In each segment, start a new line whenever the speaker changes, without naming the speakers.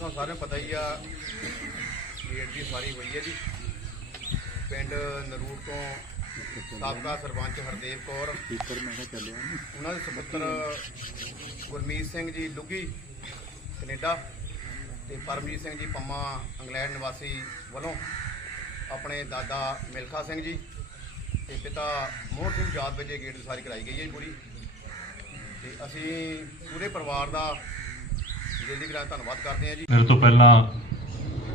ਤੁਹਾਨੂੰ ਸਾਰਿਆਂ ਨੂੰ ਪਤਾ ਹੀ ਆ ਗੇਟ ਦੀ ਸਵਾਰੀ ਹੋਈ ਹੈ ਜੀ। ਪਿੰਡ ਨਰੂਰ ਤੋਂ ਸਾਬਕਾ ਸਰਪੰਚ ਹਰਦੇਵ ਕੌਰ, ਉਹਨਾਂ ਦੇ ਸੁਪੁੱਤਰ ਗੁਰਮੀਤ ਸਿੰਘ ਜੀ ਲੁੱਗੀ, ਕੈਨੇਡਾ, ਤੇ ਪਰਮਜੀਤ ਸਿੰਘ ਜੀ ਪੰਮਾ, ਇੰਗਲੈਂਡ ਨਿਵਾਸੀ ਵੱਲੋਂ ਆਪਣੇ ਦਾਦਾ ਮਿਲਖਾ ਸਿੰਘ ਜੀ ਤੇ ਪਿਤਾ ਮੋਹਨ ਸਿੰਘ ਯਾਦ ਵਿੱਚ ਗੇਟ ਦੀ ਸਾਰੀ ਕਰਾਈ ਗਈ ਹੈ ਜੀ ਪੂਰੀ। ਤੇ ਅਸੀਂ ਪੂਰੇ ਪਰਿਵਾਰ ਦਾ ਦਿਲ ਦੀ ਗਰਾਂ ਧੰਨਵਾਦ ਕਰਦੇ ਹਾਂ ਜੀ।
ਮੇਰੇ ਤੋਂ ਪਹਿਲਾਂ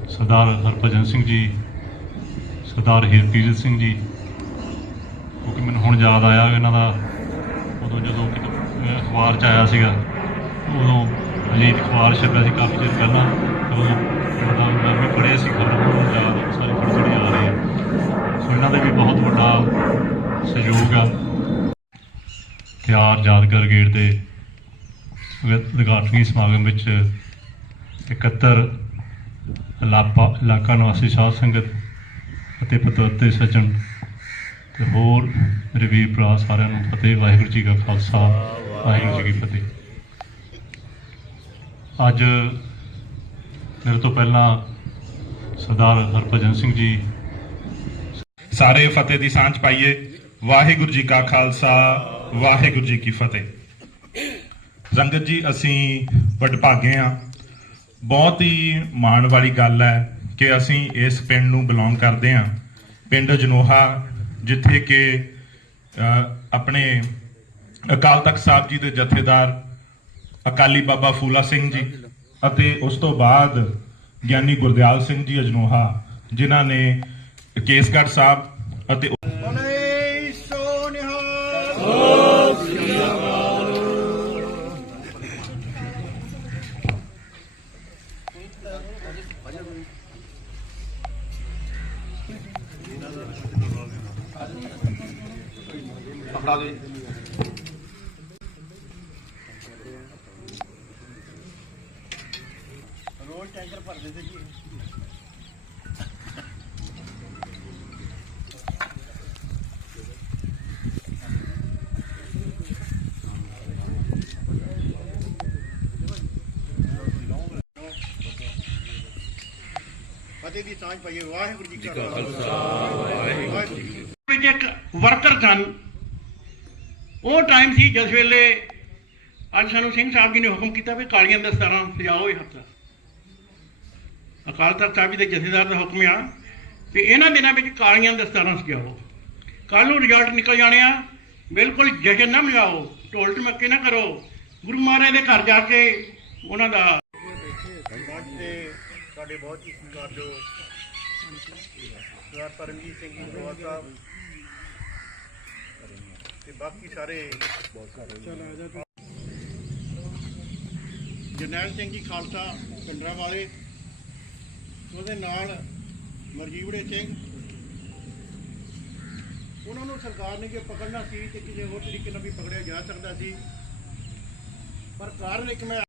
ਸਰਦਾਰ ਹਰਭਜਨ ਸਿੰਘ ਜੀ, ਸਰਦਾਰ ਹੀਰਪੀਰ ਸਿੰਘ ਜੀ, ਕਿਉਂਕਿ ਮੈਨੂੰ ਹੁਣ ਯਾਦ ਆਇਆ ਇਹਨਾਂ ਦਾ ਉਦੋਂ ਜਦੋਂ ਅਖਬਾਰ 'ਚ ਆਇਆ ਸੀਗਾ, ਉਦੋਂ ਅਜੀਤ ਅਖਬਾਰ ਛਪਿਆ ਸੀ ਕਾਫੀ ਚਿਰ ਪਹਿਲਾਂ ਤੇ ਉਦੋਂ ਬੜਾ ਮੈਂ ਵੀ ਪੜ੍ਹਿਆ ਸੀ ਖਬਰ ਮੈਨੂੰ ਯਾਦ ਸਾਰੀ ਥੋੜ੍ਹੀ ਥੋੜ੍ਹੀ ਆ ਰਹੀ ਹੈ ਸੋ ਇਹਨਾਂ ਦਾ ਵੀ ਬਹੁਤ ਵੱਡਾ ਸਹਿਯੋਗ ਆ ਤਿਆਰ ਯਾਦਗਾਰ ਗੇਟ ਦੇ ਉਦਘਾਟਨੀ ਸਮਾਗਮ ਵਿੱਚ ਇਕੱਤਰ ਇਲਾਪਾ ਇਲਾਕਾ ਨਿਵਾਸੀ ਸਾਧ ਸੰਗਤ ਅਤੇ ਪਤਵੰਤੇ ਸੱਜਣ ਤੇ ਹੋਰ ਮੇਰੇ ਵੀਰ ਭਰਾ ਸਾਰਿਆਂ ਨੂੰ ਫਤਿਹ, ਵਾਹਿਗੁਰੂ ਜੀ ਕਾ ਖਾਲਸਾ, ਵਾਹਿਗੁਰੂ ਜੀ ਕੀ ਫਤਿਹ। ਅੱਜ ਮੇਰੇ ਤੋਂ ਪਹਿਲਾਂ ਸਰਦਾਰ ਹਰਭਜਨ ਸਿੰਘ ਜੀ
ਸਾਰੇ ਫਤਿਹ ਦੀ ਸਾਂਝ ਪਾਈਏ। ਵਾਹਿਗੁਰੂ ਜੀ ਕਾ ਖਾਲਸਾ, ਵਾਹਿਗੁਰੂ ਜੀ ਕੀ ਫਤਿਹ। ਸੰਗਤ ਜੀ, ਅਸੀਂ ਵਡਭਾਗੇ ਆ ਬਹੁਤ ਹੀ ਮਾਣ ਵਾਲੀ ਗੱਲ ਹੈ ਕਿ ਅਸੀਂ ਇਸ ਪਿੰਡ ਨੂੰ ਬਿਲੋਂਗ ਕਰਦੇ ਆ ਪਿੰਡ ਜਨੋਹਾ, ਜਿੱਥੇ ਕਿ ਆਪਣੇ ਅਕਾਲ ਤਖਤ ਸਾਹਿਬ ਜੀ ਦੇ ਜਥੇਦਾਰ ਅਕਾਲੀ ਬਾਬਾ ਫੂਲਾ ਸਿੰਘ ਜੀ ਅਤੇ ਉਸ ਤੋਂ ਬਾਅਦ ਗਿਆਨੀ ਗੁਰਦਿਆਲ ਸਿੰਘ ਜੀ ਅਜਨੋਹਾ, ਜਿਨ੍ਹਾਂ ਨੇ ਕੇਸਗੜ੍ਹ ਸਾਹਿਬ ਅਤੇ
ਪਕੜਾ ਦਿਓ ਰੋਜ਼ ਟੈਂਕਰ ਭਰਦੇ ਸੀ ਜੀ। ਫਤਿਹ ਦੀ ਸਾਂਝ ਪਾਈਏ। ਵਾਹਿਗੁਰੂ ਜੀ ਕਾ ਖਾਲਸਾ। ਵਾਹਿਗੁਰੂ ਜੀ ਕੀ ਫਤਿਹ।
ਵਿੱਚ ਇੱਕ ਵਰਕਰ ਸਨ ਉਹ ਟਾਈਮ ਸੀ ਜਿਸ ਵੇਲੇ ਅੱਜ ਸਾਨੂੰ ਸਿੰਘ ਸਾਹਿਬ ਜੀ ਨੇ ਹੁਕਮ ਕੀਤਾ ਵੀ ਕਾਲੀਆਂ ਦਸਤਾਰਾਂ ਸਜਾਓ ਇਹ ਹਫਤਾ ਅਕਾਲ ਤਖਤ ਸਾਹਿਬ ਜੀ ਦੇ ਜਥੇਦਾਰ ਦਾ ਹੁਕਮ ਆ ਵੀ ਇਹਨਾਂ ਦਿਨਾਂ ਵਿੱਚ ਕਾਲੀਆਂ ਦਸਤਾਰਾਂ ਸਜਾਓ। ਕੱਲ ਨੂੰ ਰਿਜ਼ਲਟ ਨਿਕਲ ਜਾਣੇ ਆ। ਬਿਲਕੁਲ ਜਸ਼ਨ ਨਾ ਮਨਾਓ ਢੋਲ ਟਮੱਕੇ ਨਾ ਕਰੋ। ਗੁਰੂ ਮਹਾਰਾਜ ਦੇ ਘਰ ਜਾ ਕੇ ਉਹਨਾਂ ਦਾ
ਸਾਡੇ ਬਹੁਤ ਹੀ ਸਤਿਕਾਰਯੋਗ ਸਰਦਾਰ ਪਰਮਜੀਤ ਸਿੰਘ ਜੀ ਗੋਆ ਸਾਹਿਬ ਤੇ ਬਾਕੀ ਸਾਰੇ ਜਰਨੈਲ ਸਿੰਘ ਜੀ ਖਾਲਸਾ ਪਿੰਡਰਾ ਵਾਲੇ, ਉਹਦੇ ਨਾਲ ਮਰਜੀਵੜੇ ਸਿੰਘ। ਉਹਨਾਂ ਨੂੰ ਸਰਕਾਰ ਨੇ ਜੇ ਪਕੜਨਾ ਸੀ ਤੇ ਕਿਸੇ ਹੋਰ ਤਰੀਕੇ ਨਾਲ ਵੀ ਪਕੜਿਆ ਜਾ ਸਕਦਾ ਸੀ। ਪਰ ਕਾਰਨ ਇੱਕ ਮੈਂ